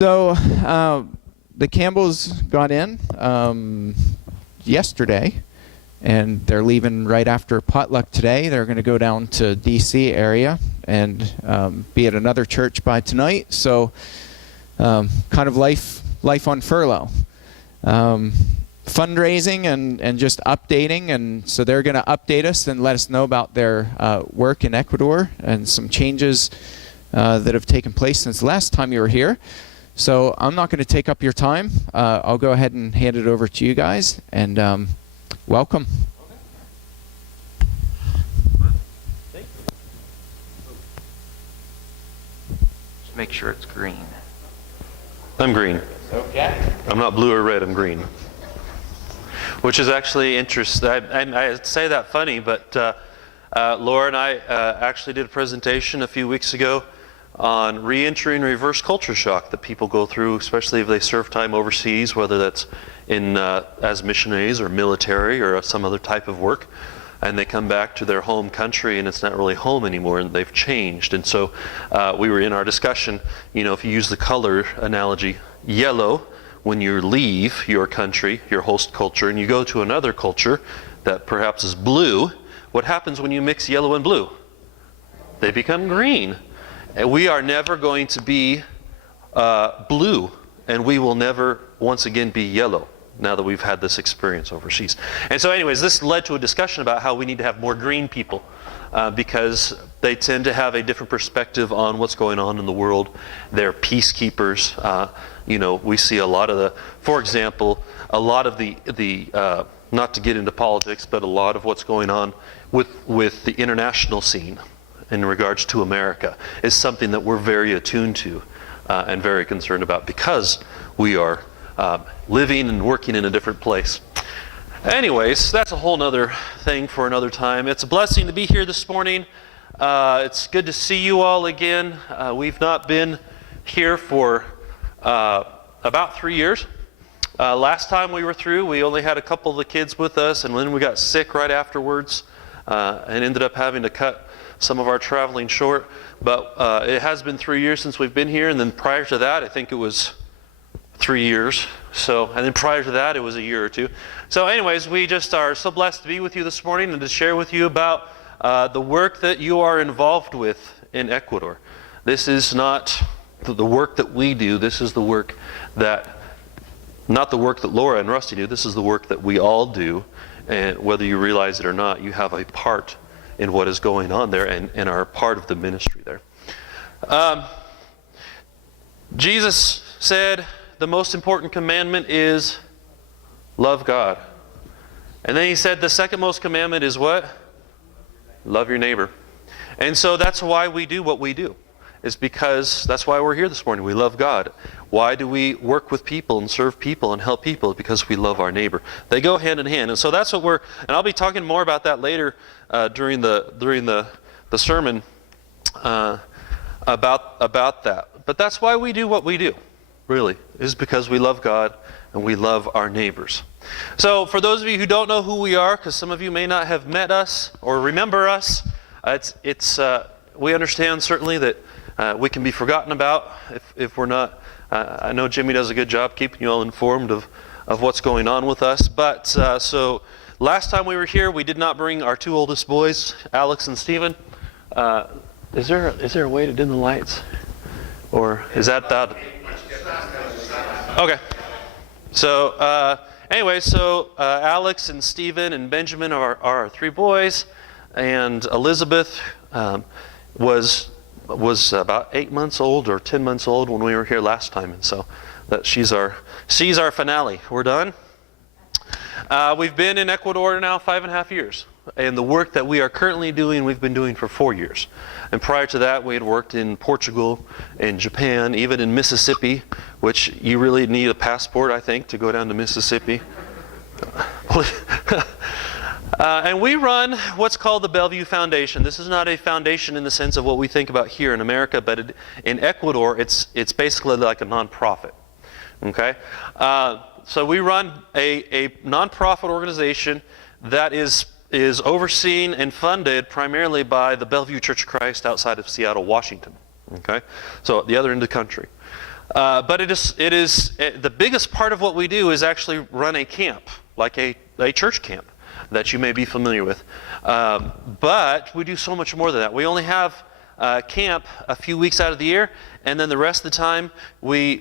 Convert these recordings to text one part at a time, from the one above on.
So the Campbells got in yesterday, and they're leaving right after potluck today. They're going to go down to D.C. area and be at another church by tonight. So kind of life on furlough. Fundraising and just updating, and so they're going to update us and let us know about their work in Ecuador and some changes that have taken place since the last time you were here. So I'm not going to take up your time. I'll go ahead and hand it over to you guys, and welcome. Just make sure it's green. I'm green. Okay. I'm not blue or red, I'm green. Which is actually interesting. I say that funny, but Laura and I actually did a presentation a few weeks ago on re-entry and reverse culture shock that people go through, especially if they serve time overseas, whether that's in as missionaries or military or some other type of work, and they come back to their home country and it's not really home anymore and they've changed. And so we were in our discussion, you know, if you use the color analogy, yellow, when you leave your country, your host culture, and you go to another culture that perhaps is blue, what happens when you mix yellow and blue? They become green. And we are never going to be blue, and we will never once again be yellow now that we've had this experience overseas. And so anyways, this led to a discussion about how we need to have more green people because they tend to have a different perspective on what's going on in the world. They're peacekeepers. You know, we see a lot of the, for example, a lot of the not to get into politics, but a lot of what's going on with the international scene in regards to America is something that we're very attuned to and very concerned about because we are living and working in a different place. Anyways, that's a whole nother thing for another time. It's a blessing to be here this morning. It's good to see you all again. We've not been here for about 3 years. Last time we were through, we only had a couple of the kids with us, and then we got sick right afterwards and ended up having to cut some of our traveling short. But it has been 3 years since we've been here, and then prior to that, I think it was 3 years. So, and then prior to that, it was a year or two. So anyways, we just are so blessed to be with you this morning and to share with you about the work that you are involved with in Ecuador. This is not the work that we do. This is the work that, not the work that Laura and Rusty do. This is the work that we all do. And whether you realize it or not, you have a part in what is going on there and are part of the ministry there. Jesus said the most important commandment is love God. And then he said the second most commandment is what? Love your neighbor. And so that's why we do what we do. It's because that's why we're here this morning. We love God. Why do we work with people and serve people and help people? Because we love our neighbor. They go hand in hand. And so that's what we're, and I'll be talking more about that later during the sermon about that. But that's why we do what we do, really, is because we love God and we love our neighbors. So for those of you who don't know who we are, because some of you may not have met us or remember us, we understand certainly that we can be forgotten about if we're not. I know Jimmy does a good job keeping you all informed of what's going on with us. But so last time we were here, we did not bring our two oldest boys, Alex and Stephen. Is there a way to dim the lights, or is that? Okay. So anyway, so Alex and Stephen and Benjamin are our three boys, and Elizabeth was about 8 months old or 10 months old when we were here last time, and so that she's our finale. We're done. We've been in Ecuador now 5.5 years, and the work that we are currently doing, we've been doing for 4 years. And prior to that, we had worked in Portugal, in Japan, even in Mississippi, which you really need a passport, I think, to go down to Mississippi. And we run what's called the Bellevue Foundation. This is not a foundation in the sense of what we think about here in America, but in Ecuador, it's basically like a nonprofit. Okay, so we run a nonprofit organization that is overseen and funded primarily by the Bellevue Church of Christ outside of Seattle, Washington. Okay, so at the other end of the country. But the biggest part of what we do is actually run a camp, like a church camp that you may be familiar with. But we do so much more than that. We only have camp a few weeks out of the year, and then the rest of the time we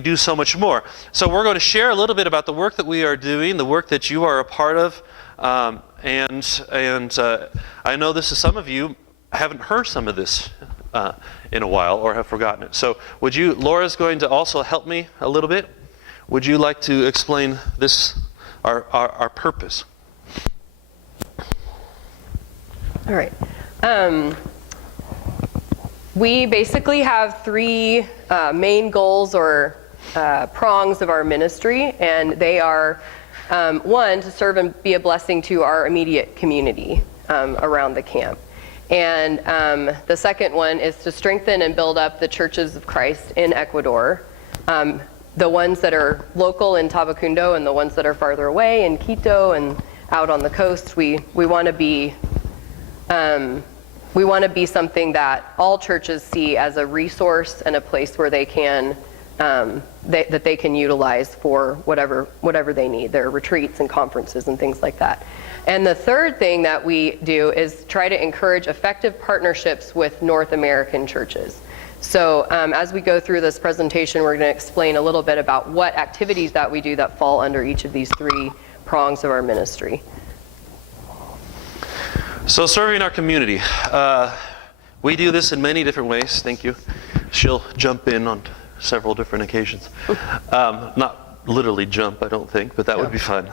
do so much more. So we're going to share a little bit about the work that we are doing, the work that you are a part of, and I know this is some of you haven't heard some of this in a while or have forgotten it. So Laura's going to also help me a little bit. Would you like to explain this, our purpose? All right. We basically have three main goals or prongs of our ministry, and they are one, to serve and be a blessing to our immediate community around the camp. And the second one is to strengthen and build up the churches of Christ in Ecuador, the ones that are local in Tabacundo and the ones that are farther away in Quito and out on the coast. We want to be something that all churches see as a resource and a place where they can that they can utilize for whatever they need, their retreats and conferences and things like that. And the third thing that we do is try to encourage effective partnerships with North American churches. So as we go through this presentation, we're going to explain a little bit about what activities that we do that fall under each of these three prongs of our ministry. So serving our community. We do this in many different ways. Thank you. She'll jump in on several different occasions. Not literally jump, I don't think, but that would be fun.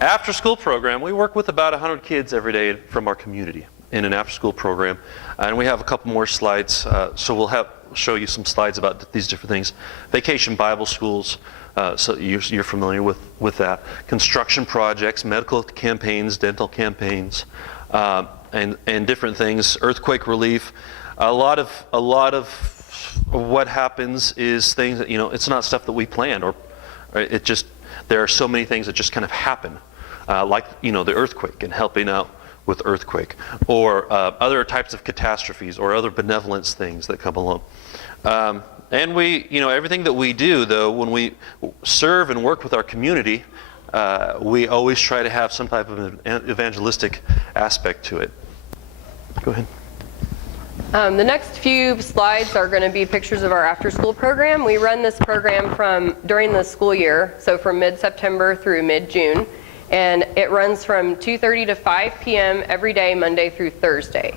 After school program, we work with about 100 kids every day from our community in an after school program. And we have a couple more slides. So we'll show you some slides about these different things. Vacation Bible schools. So you're familiar with that. Construction projects, medical campaigns, dental campaigns, and different things. Earthquake relief. A lot of what happens is things that, it's not stuff that we planned, or it just, there are so many things that just kind of happen, like the earthquake and helping out with earthquake, or other types of catastrophes or other benevolence things that come along. And we, everything that we do, though, when we serve and work with our community, we always try to have some type of an evangelistic aspect to it. Go ahead. The next few slides are going to be pictures of our after-school program. We run this program during the school year, so from mid-September through mid-June, and it runs from 2:30 to 5 p.m. every day, Monday through Thursday.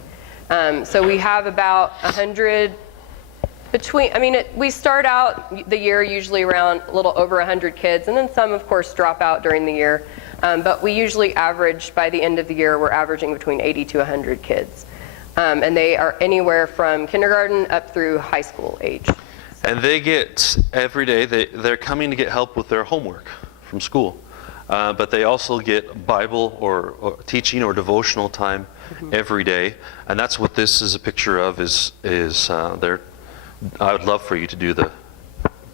So we have about 100 we start out the year usually around a little over 100 kids, and then some, of course, drop out during the year. But we usually average, by the end of the year, we're averaging between 80 to 100 kids. And they are anywhere from kindergarten up through high school age. And they get, every day, they're coming to get help with their homework from school. But they also get Bible or teaching or devotional time every day. And that's what this is a picture of, is I would love for you to do the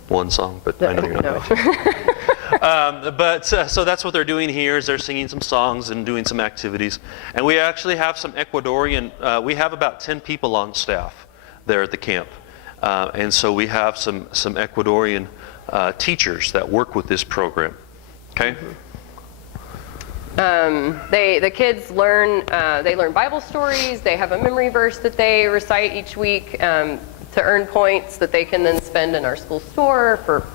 one song, but I know you're not going to. So that's what they're doing here, is they're singing some songs and doing some activities. And we actually have some Ecuadorian, we have about 10 people on staff there at the camp. And so we have some Ecuadorian teachers that work with this program. Okay? The kids learn Bible stories. They have a memory verse that they recite each week to earn points that they can then spend in our school store for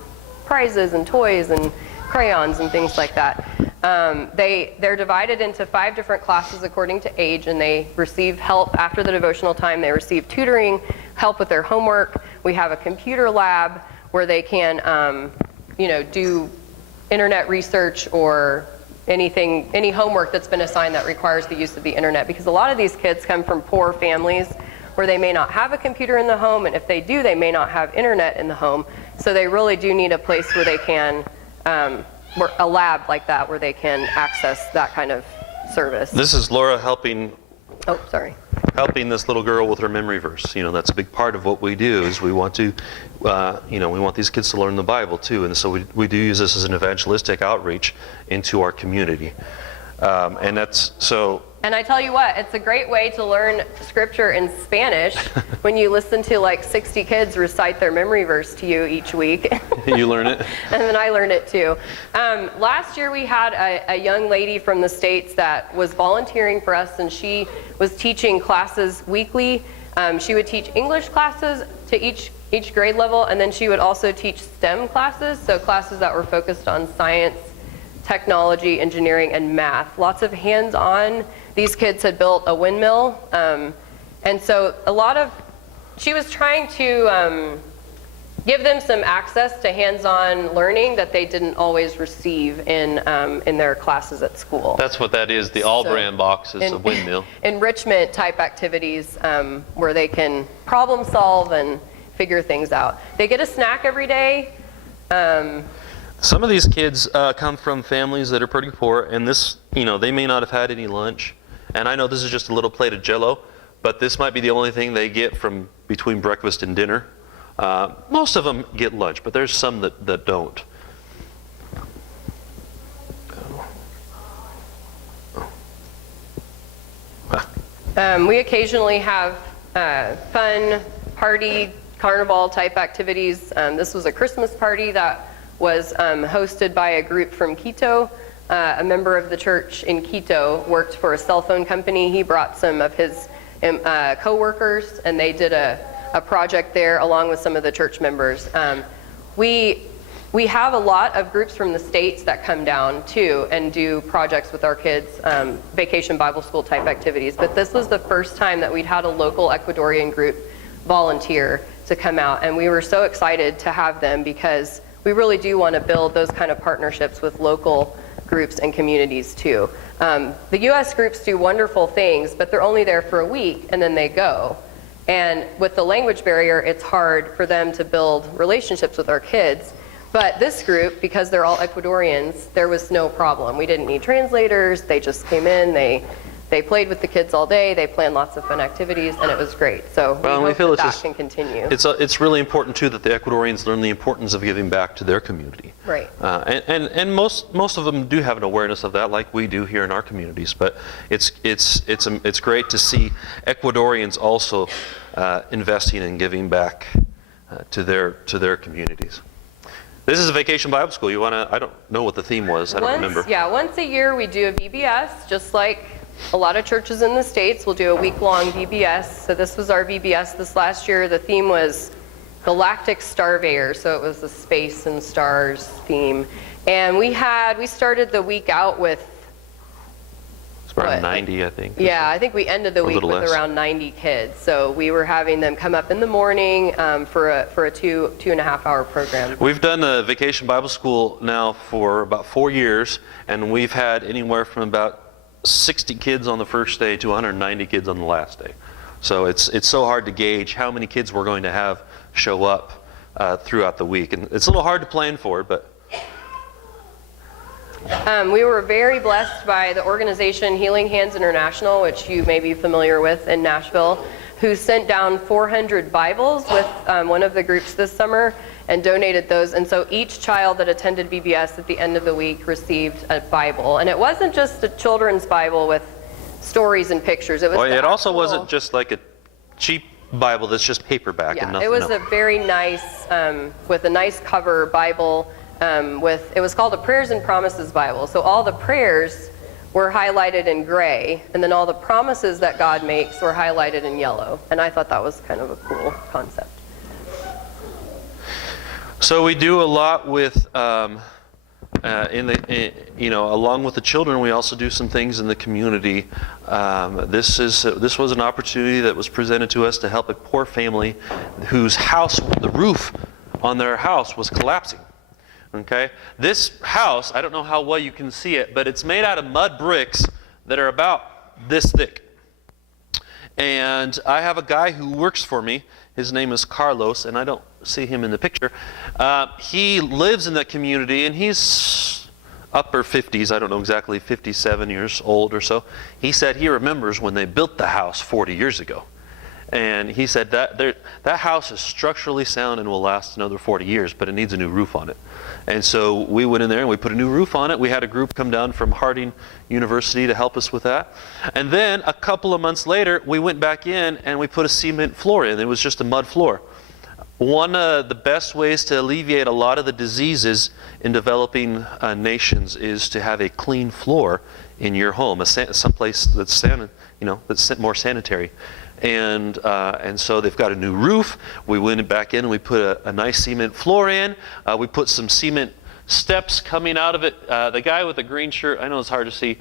prizes and toys and crayons and things like that. They're divided into 5 different classes according to age, and they receive help after the devotional time. They receive tutoring, help with their homework. We have a computer lab where they can, do internet research or any homework that's been assigned that requires the use of the internet, because a lot of these kids come from poor families where they may not have a computer in the home, and if they do, they may not have internet in the home. So they really do need a place where they can, a lab like that, where they can access that kind of service. This is Laura helping this little girl with her memory verse. That's a big part of what we do, is we want to, we want these kids to learn the Bible too. And so we do use this as an evangelistic outreach into our community. And that's, so And I tell you what, it's a great way to learn scripture in Spanish when you listen to like 60 kids recite their memory verse to you each week. You learn it? And then I learned it too. Last year we had a young lady from the States that was volunteering for us, and she was teaching classes weekly. She would teach English classes to each grade level, and then she would also teach STEM classes, so classes that were focused on science, technology, engineering, and math. Lots of hands-on. These kids had built a windmill, and so she was trying to give them some access to hands-on learning that they didn't always receive in their classes at school. That's what that is. The All-Brand box is a windmill. Enrichment type activities where they can problem solve and figure things out. They get a snack every day. Some of these kids come from families that are pretty poor, and they may not have had any lunch. And I know this is just a little plate of Jell-O, but this might be the only thing they get from between breakfast and dinner. Most of them get lunch, but there's some that don't. We occasionally have fun party, carnival type activities. This was a Christmas party that was hosted by a group from Quito. A member of the church in Quito worked for a cell phone company. He brought some of his co-workers, and they did a project there along with some of the church members. We have a lot of groups from the States that come down too and do projects with our kids, vacation Bible school type activities. But this was the first time that we'd had a local Ecuadorian group volunteer to come out, and we were so excited to have them because we really do want to build those kind of partnerships with local groups and communities too. The U.S. groups do wonderful things, but they're only there for a week and then they go. And with the language barrier, it's hard for them to build relationships with our kids. But this group, because they're all Ecuadorians, there was no problem. We didn't need translators. They just came in, they played with the kids all day, they planned lots of fun activities, and it was great. So we hope that can continue. It's really important too that the Ecuadorians learn the importance of giving back to their community. Right. And most of them do have an awareness of that, like we do here in our communities. But it's great to see Ecuadorians also investing and giving back to their communities. This is a vacation Bible school. I don't know what the theme was. I don't remember. Yeah, once a year we do a VBS, just like a lot of churches in the States will do a week-long VBS. So this was our VBS this last year. The theme was Galactic Starvayer, so it was the space and stars theme. And we started the week out with around 90, I think. Yeah, I think we ended the week with around 90 kids. So we were having them come up in the morning for a 2.5 hour program. We've done a vacation Bible school now for about 4 years, and we've had anywhere from about 60 kids on the first day to 190 kids on the last day. So it's so hard to gauge how many kids we're going to have show up throughout the week. And it's a little hard to plan for, but we were very blessed by the organization Healing Hands International, which you may be familiar with in Nashville, who sent down 400 Bibles with one of the groups this summer and donated those. And so each child that attended VBS at the end of the week received a Bible. And it wasn't just a children's Bible with stories and pictures. It also wasn't just like a cheap Bible that's just paperback and nothing else. It was else. a very nice, with a nice cover Bible. It was called a Prayers and Promises Bible. So all the prayers were highlighted in gray, and then all the promises that God makes were highlighted in yellow. And I thought that was kind of a cool concept. So we do a lot with, along with the children, we also do some things in the community. This was an opportunity that was presented to us to help a poor family whose house, the roof on their house was collapsing. Okay, this house, I don't know how well you can see it, but it's made out of mud bricks that are about this thick. And I have a guy who works for me. His name is Carlos, and I don't see him in the picture. He lives in that community, and he's upper 50s. I don't know exactly, 57 years old or so. He said he remembers when they built the house 40 years ago. And he said that house is structurally sound and will last another 40 years, but it needs a new roof on it. And so we went in there and we put a new roof on it. We had a group come down from Harding University to help us with that. And then a couple of months later, we went back in and we put a cement floor in. It was just a mud floor. One of the best ways to alleviate a lot of the diseases in developing nations is to have a clean floor in your home, someplace that's that's more sanitary. And so they've got a new roof. We went back in and we put a nice cement floor in. We put some cement steps coming out of it. The guy with the green shirt, I know it's hard to see,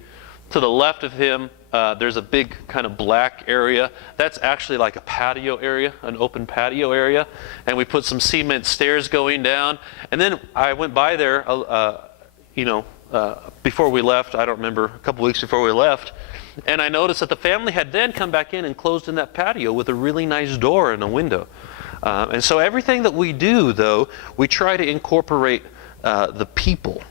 to the left of him, there's a big kind of black area. That's actually like a patio area, an open patio area. And we put some cement stairs going down. And then I went by there, before we left, I don't remember, a couple weeks before we left, and I noticed that the family had then come back in and closed in that patio with a really nice door and a window. And so everything that we do, though, we try to incorporate the people.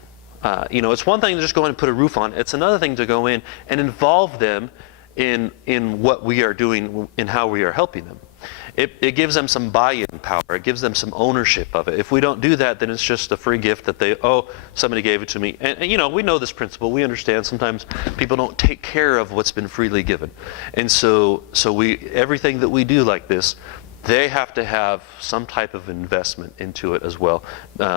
It's one thing to just go in and put a roof on. It's another thing to go in and involve them in what we are doing and how we are helping them. It gives them some buy-in power. It gives them some ownership of it. If we don't do that, then it's just a free gift that somebody gave it to me. And we know this principle. We understand sometimes people don't take care of what's been freely given. And so everything that we do like this, they have to have some type of investment into it as well,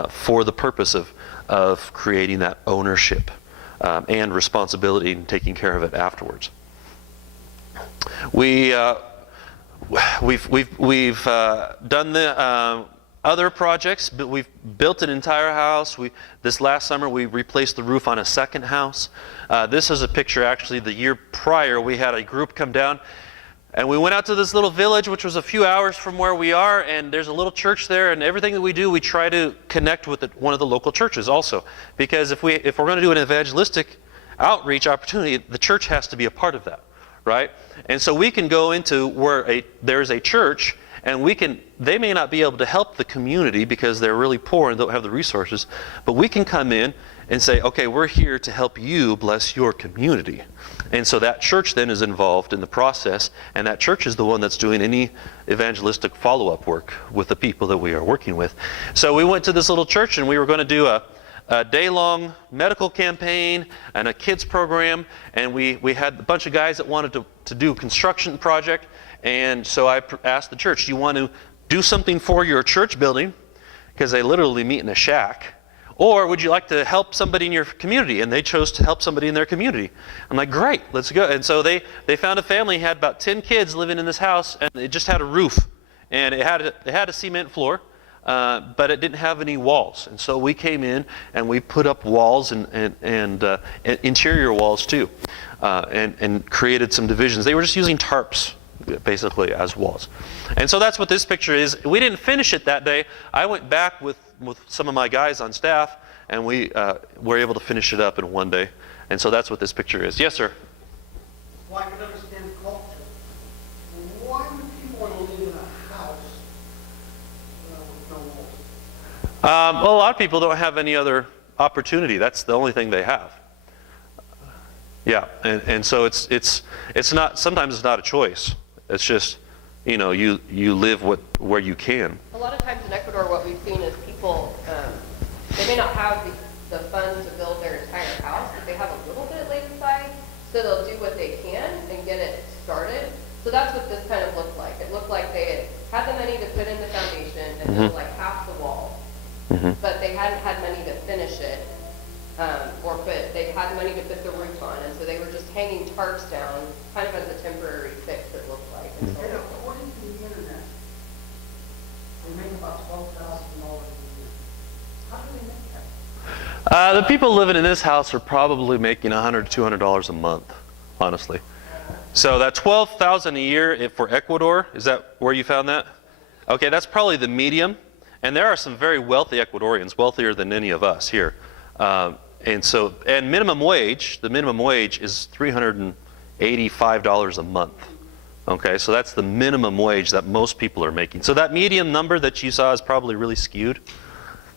for the purpose of creating that ownership and responsibility and taking care of it afterwards. We've done the other projects, but we've built an entire house. This last summer we replaced the roof on a second house. This is a picture actually the year prior. We had a group come down and we went out to this little village, which was a few hours from where we are, and there's a little church there, and everything that we do, we try to connect with one of the local churches also. Because if we're going to do an evangelistic outreach opportunity, the church has to be a part of that, right? And so we can go into where there's a church, and they may not be able to help the community because they're really poor and don't have the resources, but we can come in and say, okay, we're here to help you bless your community. And so that church then is involved in the process, and that church is the one that's doing any evangelistic follow-up work with the people that we are working with. So we went to this little church, and we were going to do a day-long medical campaign and a kids program, and we had a bunch of guys that wanted to do a construction project. And so I asked the church, do you want to do something for your church building? Because they literally meet in a shack. Or would you like to help somebody in your community? And they chose to help somebody in their community. I'm like, great, let's go. And so they found a family, had about 10 kids living in this house, and it just had a roof. And it had a cement floor, but it didn't have any walls. And so we came in and we put up walls and interior walls too, and created some divisions. They were just using tarps basically as walls. And so that's what this picture is. We didn't finish it that day. I went back with some of my guys on staff, and we were able to finish it up in one day. And so that's what this picture is. Yes, sir? Well, I can understand culture. Why do people want to live in a house with no walls? Well, a lot of people don't have any other opportunity. That's the only thing they have. Yeah, and so it's not, sometimes it's not a choice. It's just, you live where you can. A lot of times in Ecuador, what we've seen is people, they may not have the funds to build their entire house, but they have a little bit laid aside, so they'll do what they can and get it started. So that's what this kind of looked like. It looked like they had the money to put in the foundation and build like half the wall, but they hadn't had money to finish it, they had money to put the roof on, and so they were just hanging tarps down, kind of as a temporary fix, it looked like. And according to the internet, they make about $12,000 a year. How do they make that? The people living in this house are probably making $100 to $200 a month, honestly. So that $12,000 a year for Ecuador, is that where you found that? Okay, that's probably the medium. And there are some very wealthy Ecuadorians, wealthier than any of us here. And minimum wage, the minimum wage is $385 a month. Okay, so that's the minimum wage that most people are making. So that median number that you saw is probably really skewed.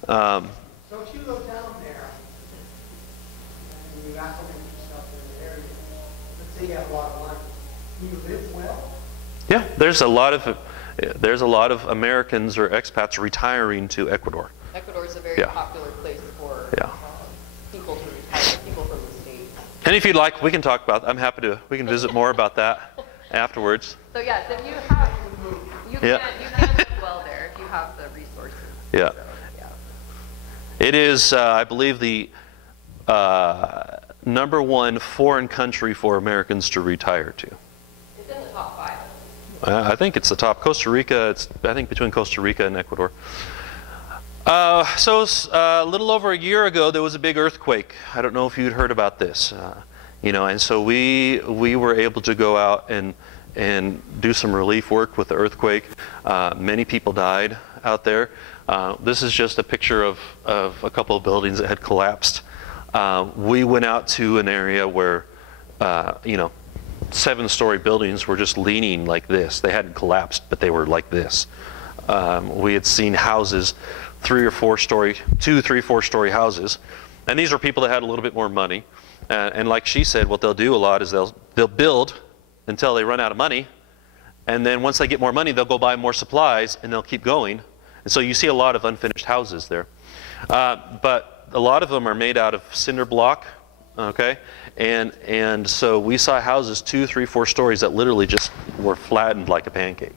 So if you go down there and you got some stuff in the area, let's say you have a lot of money, do you live well? Yeah, there's a lot of Americans or expats retiring to Ecuador. Ecuador is a very Yeah. popular place for Yeah. people to retire, people from the States. And if you'd like, we can talk about. I'm happy to. We can visit more about that afterwards. So yes, if you have, you Yeah. can live well there if you have the resources. Yeah. So, yeah. It is, I believe, the number one foreign country for Americans to retire to. It's in the top 5. I think it's the top. Costa Rica, it's, I think, between Costa Rica and Ecuador. So a little over a year ago, there was a big earthquake. I don't know if you'd heard about this. And so we were able to go out and do some relief work with the earthquake. Many people died out there. This is just a picture of a couple of buildings that had collapsed. We went out to an area where, 7-story buildings were just leaning like this. They hadn't collapsed, but they were like this. We had seen houses, 2, 3, 4-story houses, and these are people that had a little bit more money. And like she said, what they'll do a lot is they'll build until they run out of money, and then once they get more money, they'll go buy more supplies, and they'll keep going. And so you see a lot of unfinished houses there. But a lot of them are made out of cinder block, okay? And so we saw houses 2, 3, 4 stories that literally just were flattened like a pancake,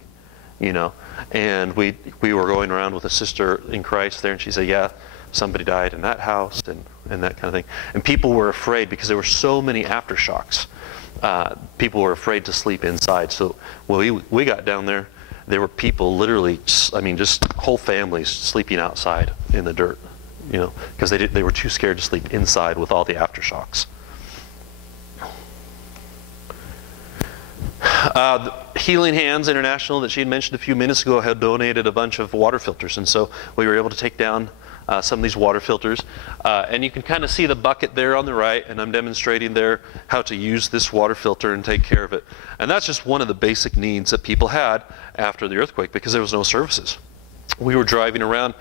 And we were going around with a sister in Christ there, and she said, yeah, somebody died in that house, and that kind of thing. And people were afraid because there were so many aftershocks. People were afraid to sleep inside. So when we got down there, there were people literally, just whole families sleeping outside in the dirt, because they were too scared to sleep inside with all the aftershocks. Healing Hands International that she had mentioned a few minutes ago had donated a bunch of water filters, and so we were able to take down some of these water filters. And you can kind of see the bucket there on the right, and I'm demonstrating there how to use this water filter and take care of it. And that's just one of the basic needs that people had after the earthquake because there was no services. We were driving around,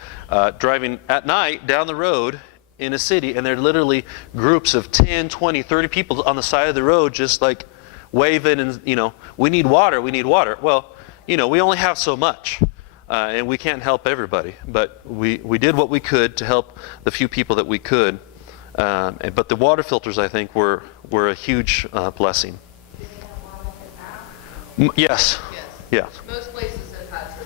driving at night down the road in a city, and there are literally groups of 10, 20, 30 people on the side of the road just like waving and, we need water, we need water. Well, we only have so much. And we can't help everybody, but we did what we could to help the few people that we could. But the water filters, I think, were a huge blessing. Do they have water now? Yes. Yeah. Most places have had some.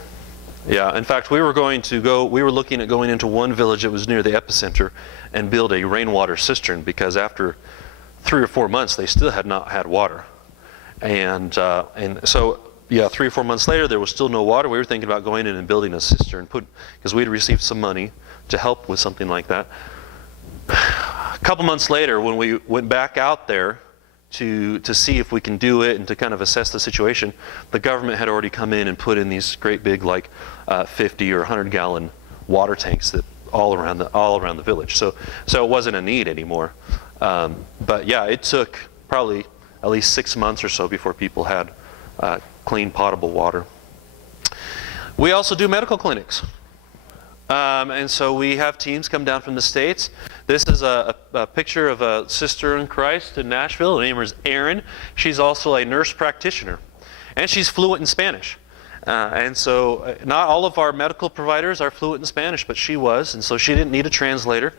Yeah. In fact, we were looking at going into one village that was near the epicenter and build a rainwater cistern because after 3 or 4 months, they still had not had water. And so, 3 or 4 months later, there was still no water. We were thinking about going in and building a cistern, because we'd received some money to help with something like that. A couple months later, when we went back out there to see if we can do it and to kind of assess the situation, the government had already come in and put in these great big, 50 or 100-gallon water tanks that all around the village. So it wasn't a need anymore. But yeah, it took probably at least 6 months or so before people had clean, potable water. We also do medical clinics. And so we have teams come down from the States. This is a picture of a sister in Christ in Nashville. Her name is Erin. She's also a nurse practitioner. And she's fluent in Spanish. And so not all of our medical providers are fluent in Spanish, but she was. And so she didn't need a translator,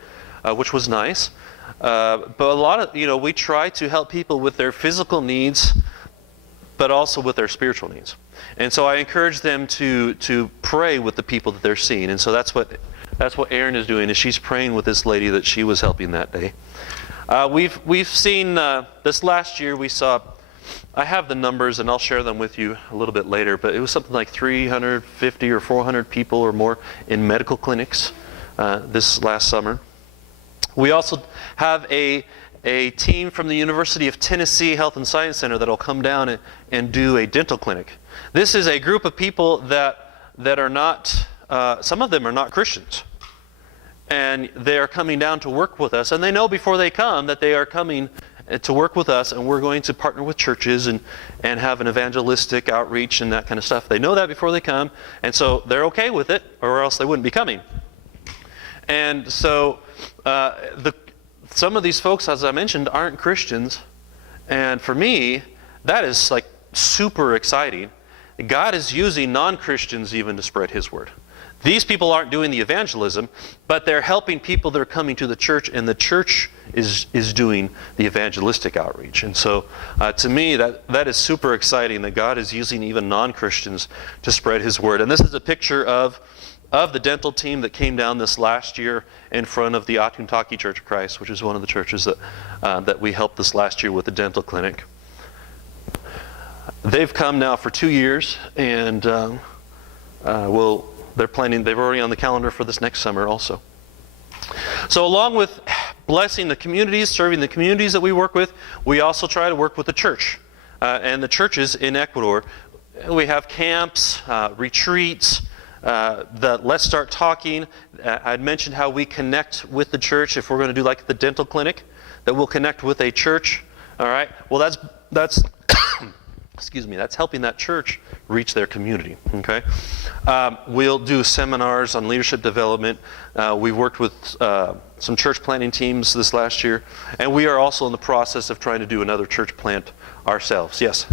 which was nice. But a lot of, we try to help people with their physical needs, but also with their spiritual needs. And so I encourage them to pray with the people that they're seeing. And so that's what Erin is doing, is she's praying with this lady that she was helping that day. We've seen, this last year we saw, I have the numbers and I'll share them with you a little bit later, but it was something like 350 or 400 people or more in medical clinics this last summer. We also have a team from the University of Tennessee Health and Science Center that will come down and do a dental clinic. This is a group of people that are not, some of them are not Christians. And they are coming down to work with us. And they know before they come that they are coming to work with us, and we're going to partner with churches and have an evangelistic outreach and that kind of stuff. They know that before they come, and so they're okay with it, or else they wouldn't be coming. And so some of these folks, as I mentioned, aren't Christians. And for me, that is like super exciting. God is using non-Christians even to spread His word. These people aren't doing the evangelism, but they're helping people that are coming to the church, and the church is doing the evangelistic outreach. And so, to me, that is super exciting that God is using even non-Christians to spread His word. And this is a picture of the dental team that came down this last year in front of the Atuntaki Church of Christ, which is one of the churches that we helped this last year with the dental clinic. They've come now for 2 years, and they're already on the calendar for this next summer also. So along with blessing the communities, serving the communities that we work with, we also try to work with the church and the churches in Ecuador. We have camps, retreats, the Let's Start Talking. I'd mentioned how we connect with the church if we're going to do like the dental clinic, that we'll connect with a church. All right. Well, that's excuse me, that's helping that church reach their community, okay? We'll do seminars on leadership development. We've worked with some church planting teams this last year, and we are also in the process of trying to do another church plant ourselves. Yes?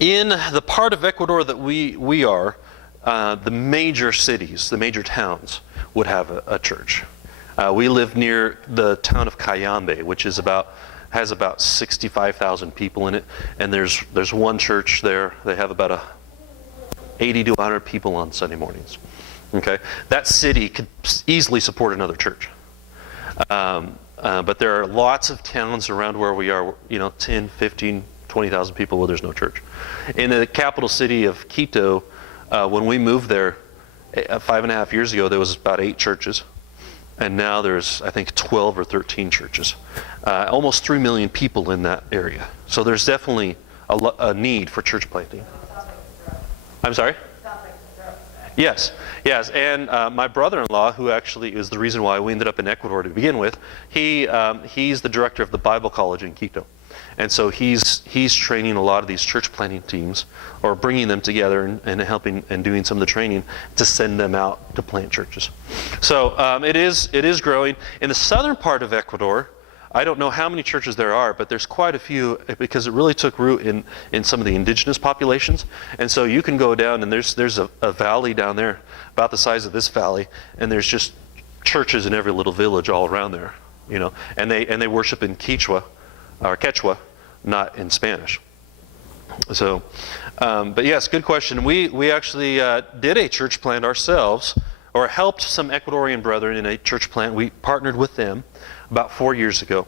In the part of Ecuador that we are, the major cities, the major towns would have a church. We live near the town of Cayambe, which has about 65,000 people in it, and there's one church there. They have about 80 to 100 people on Sunday mornings. Okay, that city could easily support another church, but there are lots of towns around where we are, 10, 15, 20,000 people where there's no church. In the capital city of Quito, when we moved there 5.5 years ago, there was about 8 churches. And now there's, I think, 12 or 13 churches. Almost 3 million people in that area. So there's definitely a need for church planting. I'm sorry? Yes. And my brother-in-law, who actually is the reason why we ended up in Ecuador to begin with, he's the director of the Bible College in Quito. And so he's training a lot of these church planting teams, or bringing them together and helping and doing some of the training to send them out to plant churches. So it is growing. In the southern part of Ecuador, I don't know how many churches there are, but there's quite a few, because it really took root in some of the indigenous populations. And so you can go down, and there's a valley down there about the size of this valley, and there's just churches in every little village all around there, and they worship in Quechua, not in Spanish. So, but yes, good question. We actually did a church plant ourselves, or helped some Ecuadorian brethren in a church plant. We partnered with them about 4 years ago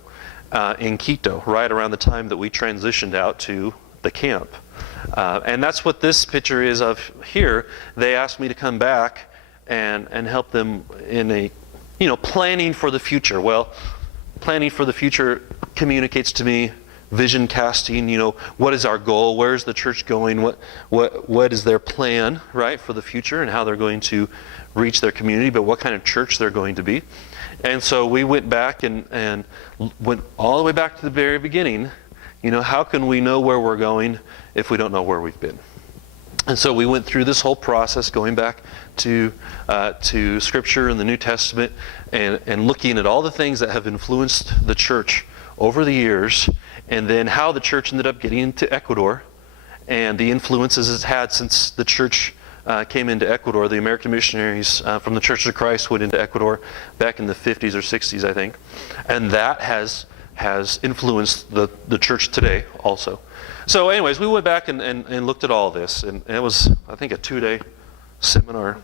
in Quito, right around the time that we transitioned out to the camp. And that's what this picture is of here. They asked me to come back and help them in a, planning for the future. Well, planning for the future communicates to me vision casting. What is our goal? Where's the church going? What is their plan, right, for the future, and how they're going to reach their community, but what kind of church they're going to be. And so we went back and went all the way back to the very beginning. How can we know where we're going if we don't know where we've been? And so we went through this whole process, going back to Scripture and the New Testament, and looking at all the things that have influenced the church over the years, and then how the church ended up getting into Ecuador, and the influences it's had since the church came into Ecuador. The American missionaries from the Church of Christ went into Ecuador back in the 50s or 60s, I think, and that has influenced the church today also. So anyways, we went back and looked at all this, and it was, I think, a 2-day seminar.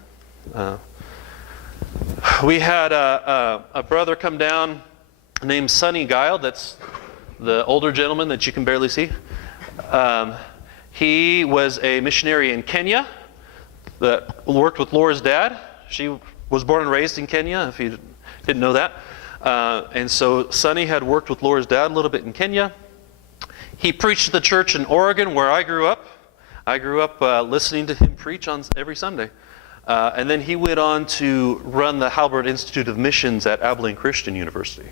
We had a brother come down named Sonny Guile. That's the older gentleman that you can barely see. He was a missionary in Kenya that worked with Laura's dad. She was born and raised in Kenya, if you didn't know that. And so Sonny had worked with Laura's dad a little bit in Kenya. He preached at the church in Oregon where I grew up. I grew up listening to him preach on every Sunday. And then he went on to run the Halbert Institute of Missions at Abilene Christian University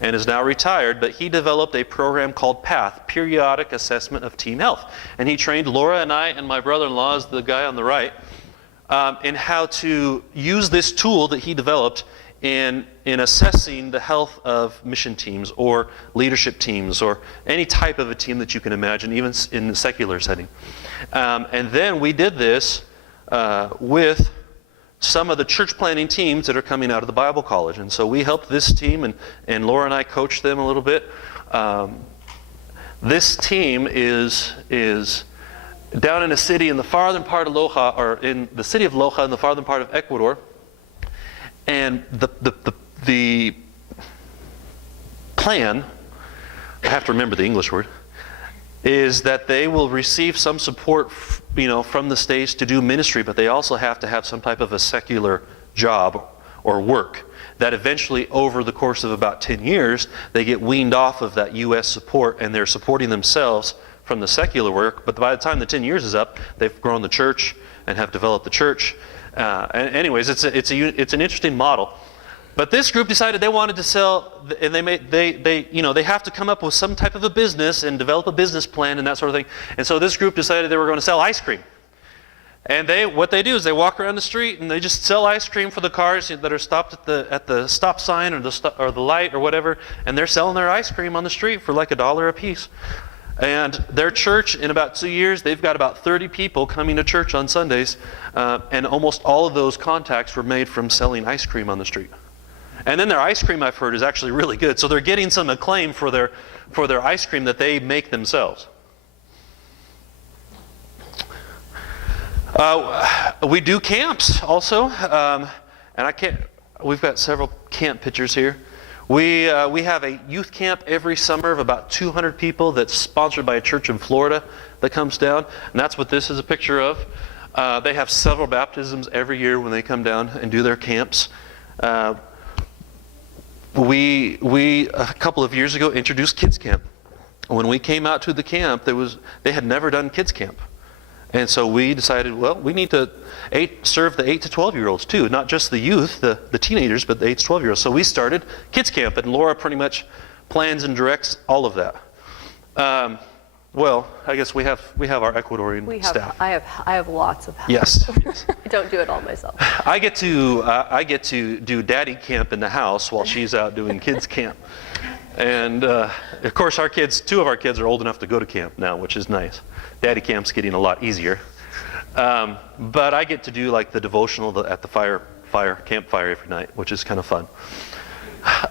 and is now retired, but he developed a program called PATH, Periodic Assessment of Teen Health. And he trained Laura and I, and my brother-in-law is the guy on the right, in how to use this tool that he developed in assessing the health of mission teams or leadership teams or any type of a team that you can imagine, even in the secular setting. And then we did this with some of the church planting teams that are coming out of the Bible College. And so we helped this team, and Laura and I coached them a little bit. This team is down in a city in the farthern part of Loja, or in the city of Loja in the farthern part of Ecuador. And the plan, I have to remember the English word, is that they will receive some support, from the States to do ministry, but they also have to have some type of a secular job or work that eventually, over the course of about 10 years, they get weaned off of that U.S. support and they're supporting themselves from the secular work. But by the time the 10 years is up, they've grown the church and have developed the church. And anyways, it's an interesting model. But this group decided they wanted to sell, and they have to come up with some type of a business and develop a business plan and that sort of thing. And so this group decided they were going to sell ice cream. And what they do is they walk around the street and they just sell ice cream for the cars that are stopped at the stop sign or the light or whatever, and they're selling their ice cream on the street for like $1 a piece. And their church, in about 2 years, they've got about 30 people coming to church on Sundays, and almost all of those contacts were made from selling ice cream on the street. And then their ice cream, I've heard, is actually really good. So they're getting some acclaim for their ice cream that they make themselves. We do camps also, and we've got several camp pictures here. We have a youth camp every summer of about 200 people that's sponsored by a church in Florida that comes down, and that's what this is a picture of. They have several baptisms every year when they come down and do their camps. We a couple of years ago introduced kids camp. When we came out to the camp, they had never done kids camp. And so we decided, well, we need to serve the 8 to 12-year-olds too, not just the youth, the teenagers, but the 8 to 12-year-olds. So we started kids camp, and Laura pretty much plans and directs all of that. Well, I guess we have our Ecuadorian staff. I have lots of help. Yes. I don't do it all myself. I get to do daddy camp in the house while she's out doing kids camp. And of course, two of our kids are old enough to go to camp now, which is nice. Daddy camp's getting a lot easier. But I get to do like the devotional at the campfire every night, which is kind of fun.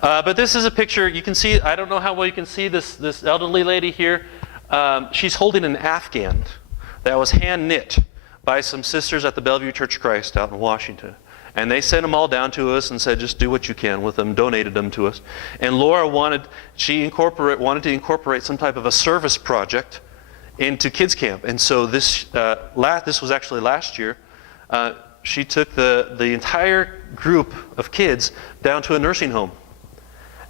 But this is a picture. You can see, I don't know how well you can see this elderly lady here. She's holding an Afghan that was hand knit by some sisters at the Bellevue Church of Christ out in Washington. And they sent them all down to us and said, just do what you can with them, donated them to us. And Laura wanted to incorporate some type of a service project into kids camp. And so this was actually last year. She took the entire group of kids down to a nursing home.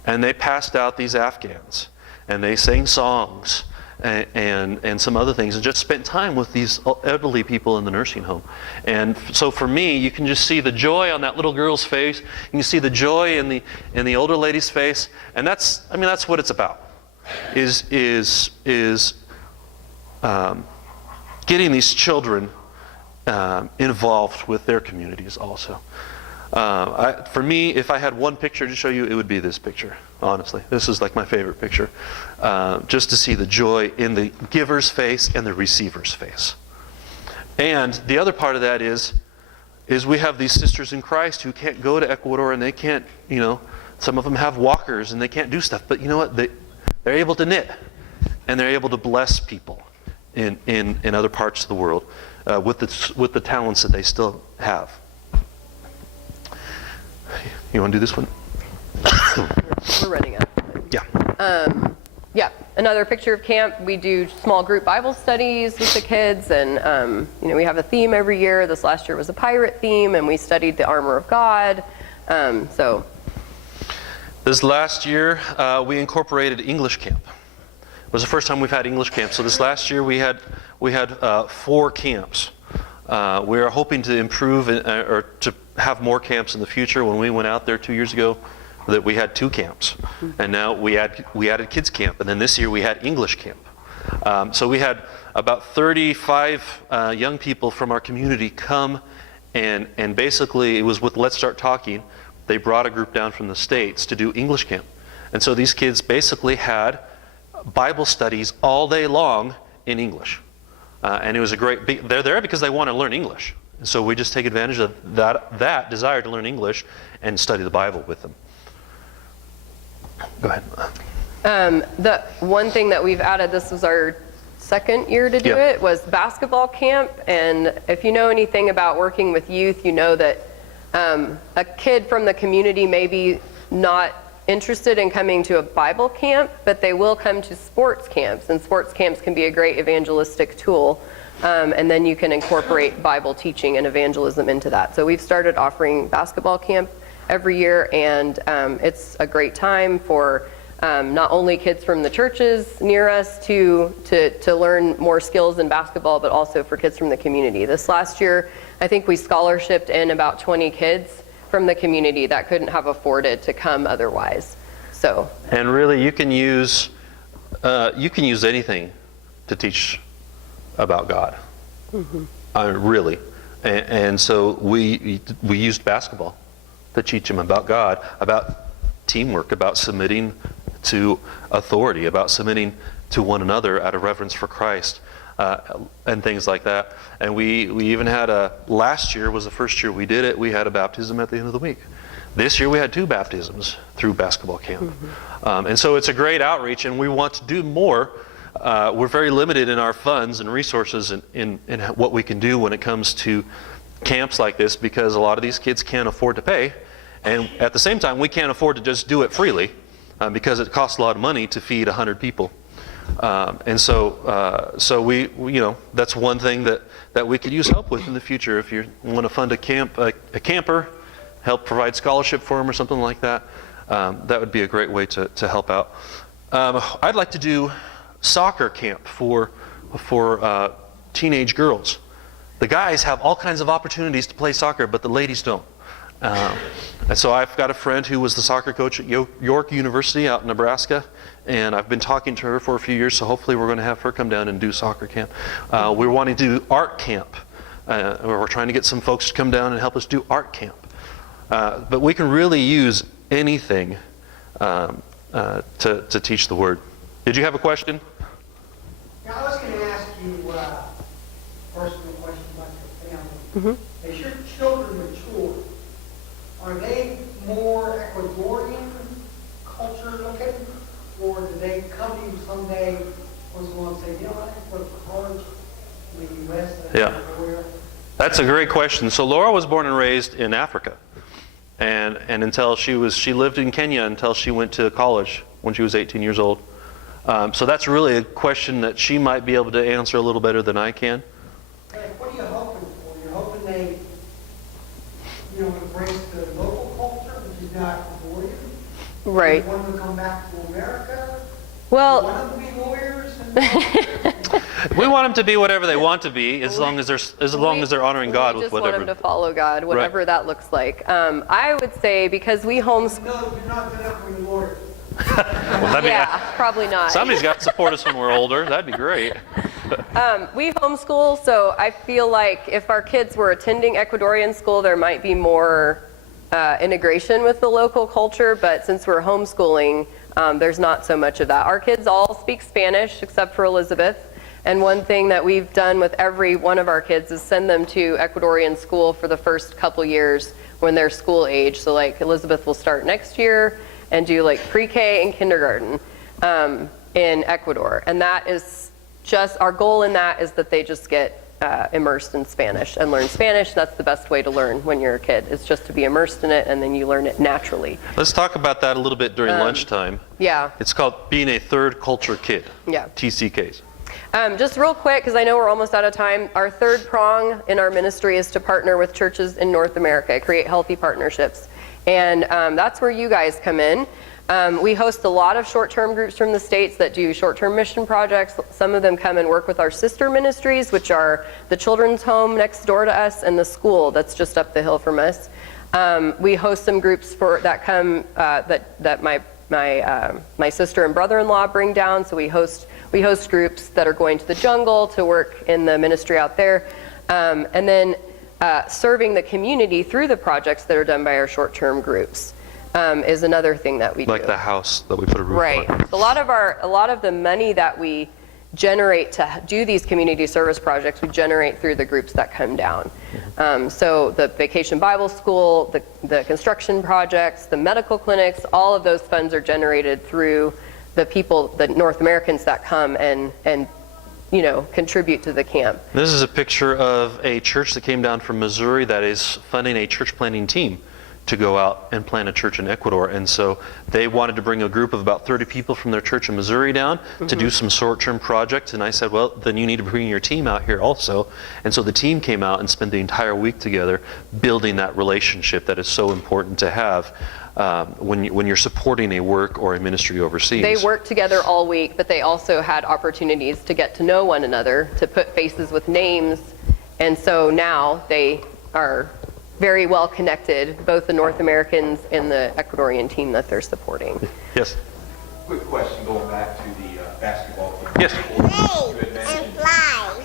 And they passed out these Afghans. And they sang songs and some other things, and just spent time with these elderly people in the nursing home. And so for me, you can just see the joy on that little girl's face. You can see the joy in the older lady's face, and that's what it's about. Is getting these children involved with their communities also. For me, if I had one picture to show you, it would be this picture. Honestly, this is like my favorite picture, just to see the joy in the giver's face and the receiver's face. And the other part of that is we have these sisters in Christ who can't go to Ecuador, and they can't, some of them have walkers and they can't do stuff, but you know what? They're able to knit, and they're able to bless people in other parts of the world with the talents that they still have. You want to do this one? We're running out. Yeah. Yeah, another picture of camp. We do small group Bible studies with the kids, and we have a theme every year. This last year was a pirate theme, and we studied the armor of God. This last year, we incorporated English camp. It was the first time we've had English camp. So this last year, we had 4 camps. We are hoping to improve or to have more camps in the future. When we went out there 2 years ago, that we had 2 camps, and now we added kids camp, and then this year we had English camp. So we had about 35 young people from our community come, and basically it was with Let's Start Talking. they brought a group down from the States to do English camp. And so these kids basically had Bible studies all day long in English. And it was they're there because they want to learn English. And so we just take advantage of that desire to learn English and study the Bible with them. Go ahead. The one thing that we've added, this was our second year to do it, was basketball camp. And if you know anything about working with youth, you know that a kid from the community may be not interested in coming to a Bible camp, but they will come to sports camps, and sports camps can be a great evangelistic tool. And then you can incorporate Bible teaching and evangelism into that. So we've started offering basketball camp every year, and it's a great time for not only kids from the churches near us to learn more skills in basketball, but also for kids from the community. This last year, I think we scholarshiped in about 20 kids from the community that couldn't have afforded to come otherwise. So. And really, you can use anything to teach about God. Really, and so we used basketball to teach them about God, about teamwork, about submitting to authority, about submitting to one another out of reverence for Christ, and things like that. And we even had last year was the first year we did it, we had a baptism at the end of the week. This year we had 2 baptisms through basketball camp. And so it's a great outreach, and we want to do more. We're very limited in our funds and resources in what we can do when it comes to camps like this, because a lot of these kids can't afford to pay, and at the same time we can't afford to just do it freely, because it costs a lot of money to feed 100 people. And so we that's one thing that we could use help with in the future. If you want to fund a camper, help provide scholarship for them or something like that, that would be a great way to help out. I'd like to do soccer camp for teenage girls. The guys have all kinds of opportunities to play soccer, but the ladies don't. And so I've got a friend who was the soccer coach at York University out in Nebraska, and I've been talking to her for a few years, so hopefully we're going to have her come down and do soccer camp. We're wanting to do art camp. We're trying to get some folks to come down and help us do art camp. But we can really use anything to teach the Word. Did you have a question? Yeah, I was going to ask you a personal question about your family. As your children mature, are they more Ecuadorian culture looking, or do they come to you someday once in a while and say, you know, I think go to college in the U.S. Yeah. That's a great question. So Laura was born and raised in Africa, and until she lived in Kenya until she went to college when she was 18 years old. So that's really a question that she might be able to answer a little better than I can. What are you hoping for? You're hoping they, embrace the local culture, which is not Ecuadorian? Right. You want them to come back to America? Well, You want them to be lawyers? We want them to be whatever they want to be, as long as they're honoring God with whatever. We just want them to follow God, whatever that looks like. I would say, because we homeschool. No, you're not going to be lawyers. Well, probably not. Somebody's got to support us when we're older. That'd be great. We homeschool, so I feel like if our kids were attending Ecuadorian school, there might be more integration with the local culture, but since we're homeschooling, there's not so much of that. Our kids all speak Spanish, except for Elizabeth, and one thing that we've done with every one of our kids is send them to Ecuadorian school for the first couple years when they're school age. So like Elizabeth will start next year and do like pre-K and kindergarten in Ecuador. And that is just, our goal in that is that they just get immersed in Spanish and learn Spanish. That's the best way to learn when you're a kid, is just to be immersed in it, and then you learn it naturally. Let's talk about that a little bit during lunchtime. Yeah. It's called being a third culture kid. Yeah. TCKs. Just real quick, because I know we're almost out of time, our third prong in our ministry is to partner with churches in North America, create healthy partnerships. And that's where you guys come in. We host a lot of short-term groups from the States that do short-term mission projects. Some of them come and work with our sister ministries, which are the children's home next door to us and the school that's just up the hill from us. We host some groups that come that my sister and brother-in-law bring down. So we host groups that are going to the jungle to work in the ministry out there. And then serving the community through the projects that are done by our short-term groups is another thing that we do. Like the house that we put a roof Right. on. A lot of the money that we generate to do these community service projects, we generate through the groups that come down. So the Vacation Bible School, the construction projects, the medical clinics, all of those funds are generated through the people, the North Americans that come and contribute to the camp. This is a picture of a church that came down from Missouri that is funding a church planting team to go out and plant a church in Ecuador. And so they wanted to bring a group of about 30 people from their church in Missouri down to do some short-term projects. And I said, well, then you need to bring your team out here also. And so the team came out and spent the entire week together building that relationship that is so important to have when you're supporting a work or a ministry overseas. They worked together all week, but they also had opportunities to get to know one another, to put faces with names. And so now they are very well connected, both the North Americans and the Ecuadorian team that they're supporting. Yes. Quick question going back to the basketball team. Yes. You had mentioned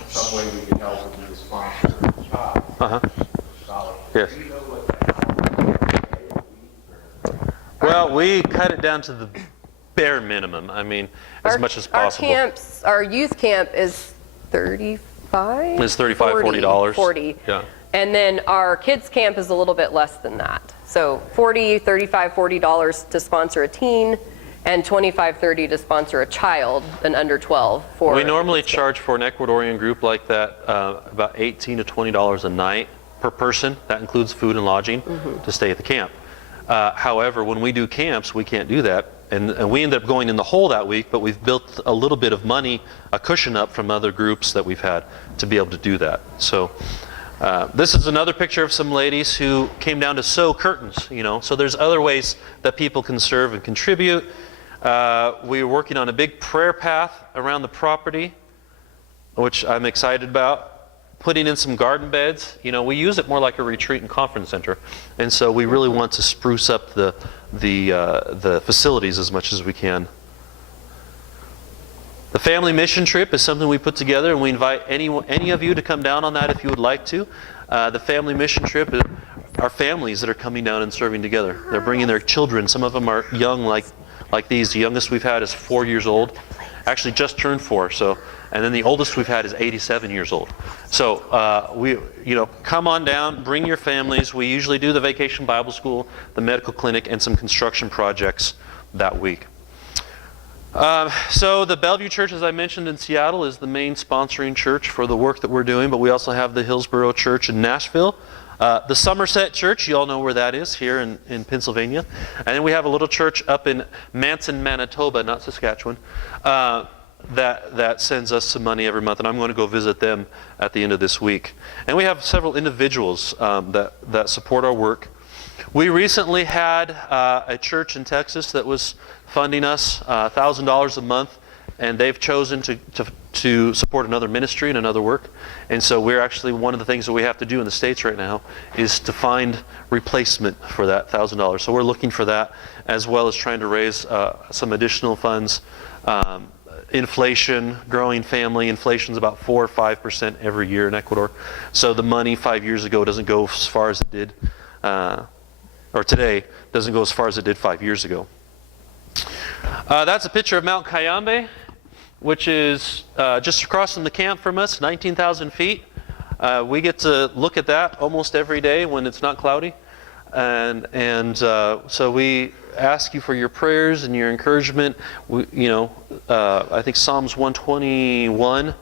some way we could help with the sponsor of the child. Uh-huh. Solid. Yes. Do you know what that Well, we cut it down to the bare minimum. I mean, as much as possible. Our youth camp is $35? It's $35, $40. 40. Yeah. And then our kids camp is a little bit less than that. So $35, $40 to sponsor a teen, and $25, $30 to sponsor a child, an under 12. We normally charge for an Ecuadorian group like that about $18 to $20 a night per person. That includes food and lodging to stay at the camp. However, when we do camps, we can't do that. And we end up going in the hole that week, but we've built a little bit of money, a cushion up from other groups that we've had to be able to do that. So this is another picture of some ladies who came down to sew curtains, So there's other ways that people can serve and contribute. We were working on a big prayer path around the property, which I'm excited about. Putting in some garden beds. We use it more like a retreat and conference center. And so we really want to spruce up the facilities as much as we can. The family mission trip is something we put together, and we invite any of you to come down on that if you would like to. The family mission trip are families that are coming down and serving together. They're bringing their children. Some of them are young like these. The youngest we've had is 4 years old. Actually just turned 4. And then the oldest we've had is 87 years old. So come on down, bring your families. We usually do the Vacation Bible School, the medical clinic, and some construction projects that week. So the Bellevue Church, as I mentioned in Seattle, is the main sponsoring church for the work that we're doing, but we also have the Hillsborough Church in Nashville. The Somerset Church, you all know where that is, here in Pennsylvania. And then we have a little church up in Manson, Manitoba, not Saskatchewan, that sends us some money every month, and I'm going to go visit them at the end of this week. And we have several individuals that support our work. We recently had a church in Texas that was funding us $1,000 a month, and they've chosen to support another ministry and another work. And so we're actually, one of the things that we have to do in the States right now is to find replacement for that $1,000. So we're looking for that, as well as trying to raise some additional funds. Inflation, growing family, inflation's about 4 or 5% every year in Ecuador. So the money 5 years ago doesn't go as far as it did, or today doesn't go as far as it did 5 years ago. That's a picture of Mount Cayambe, which is just across from the camp from us, 19,000 feet. We get to look at that almost every day when it's not cloudy. And so we ask you for your prayers and your encouragement. I think Psalms 121,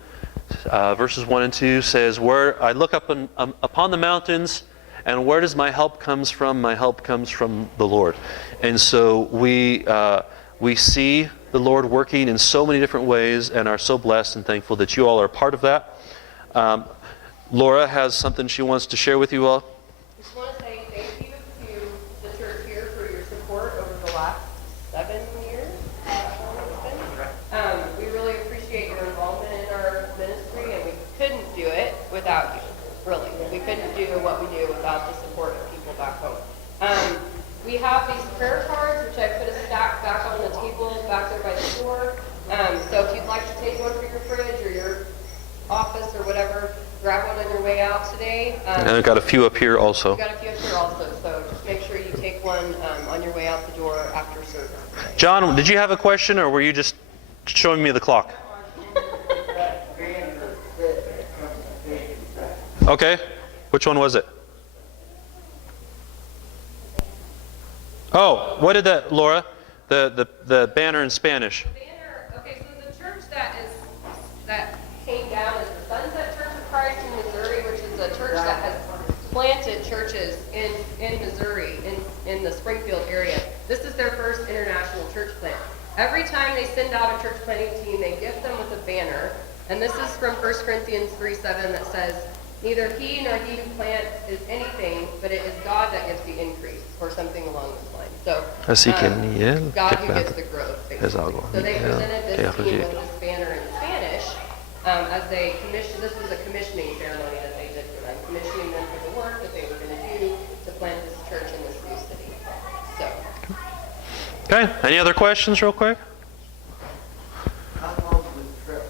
verses 1 and 2 says, "Where I look up upon the mountains, and where does my help comes from? My help comes from the Lord." And so we see the Lord working in so many different ways, and are so blessed and thankful that you all are part of that. Laura has something she wants to share with you all. I just want to say thank you to the church here for your support over the last 7 years. We really appreciate your involvement in our ministry, and we couldn't do it without you, really. We couldn't do what we do without the support of people back home. We have these prayer cards, which I put a stack back on the table back there by the door. So if you'd like to take one for your fridge or your office or whatever, grab one on your way way out today. And I've got a few up here also. We've got a few up here also, so just make sure you take one on your way out the door after service today. John, did you have a question, or were you just showing me the clock? Okay. Which one was it? Oh, what did that, Laura? The banner in Spanish. The banner, okay, so the church that came down is the Somerset Church of Christ in Missouri, which is a church that has planted churches in Missouri, in the Springfield area. This is their first international church plant. Every time they send out a church planting team, they gift them with a banner. And this is from 1 Corinthians 3:7 that says, neither he nor he who plants is anything, but it is God that gives the increase, or something along this line. So, God who gives the growth, basically. So they presented this team with this banner in Spanish as they commissioned. This was a commissioning ceremony that they did for them, commissioning them for the work that they were going to do to plant this church in this new city. So. Okay. Any other questions, real quick? How long is the trip?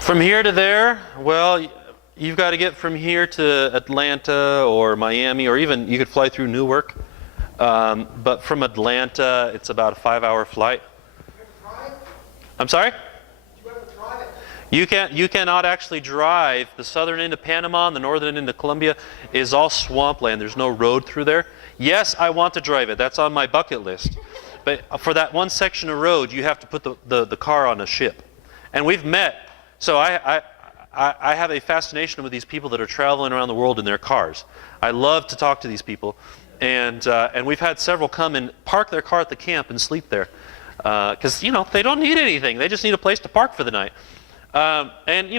From here to there, well, you've got to get from here to Atlanta or Miami, or even you could fly through Newark. But from Atlanta, it's about a 5-hour flight. I'm sorry? You cannot actually drive. The southern end of Panama and the northern end of Colombia is all swampland. There's no road through there. Yes, I want to drive it. That's on my bucket list. But for that one section of road, you have to put the car on a ship. And we've met. So I have a fascination with these people that are traveling around the world in their cars. I love to talk to these people. And we've had several come and park their car at the camp and sleep there. Because, they don't need anything. They just need a place to park for the night. And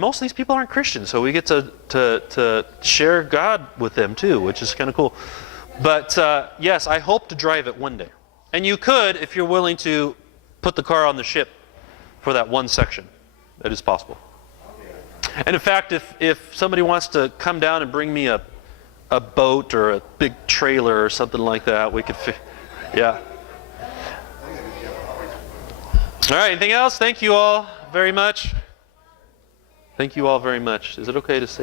most of these people aren't Christians, so we get to share God with them too, which is kind of cool. But yes, I hope to drive it one day. And you could, if you're willing to put the car on the ship for that one section. That is possible. And in fact, if somebody wants to come down and bring me a boat or a big trailer or something like that, we could yeah. All right, anything else? Thank you all very much. Thank you all very much. Is it okay to say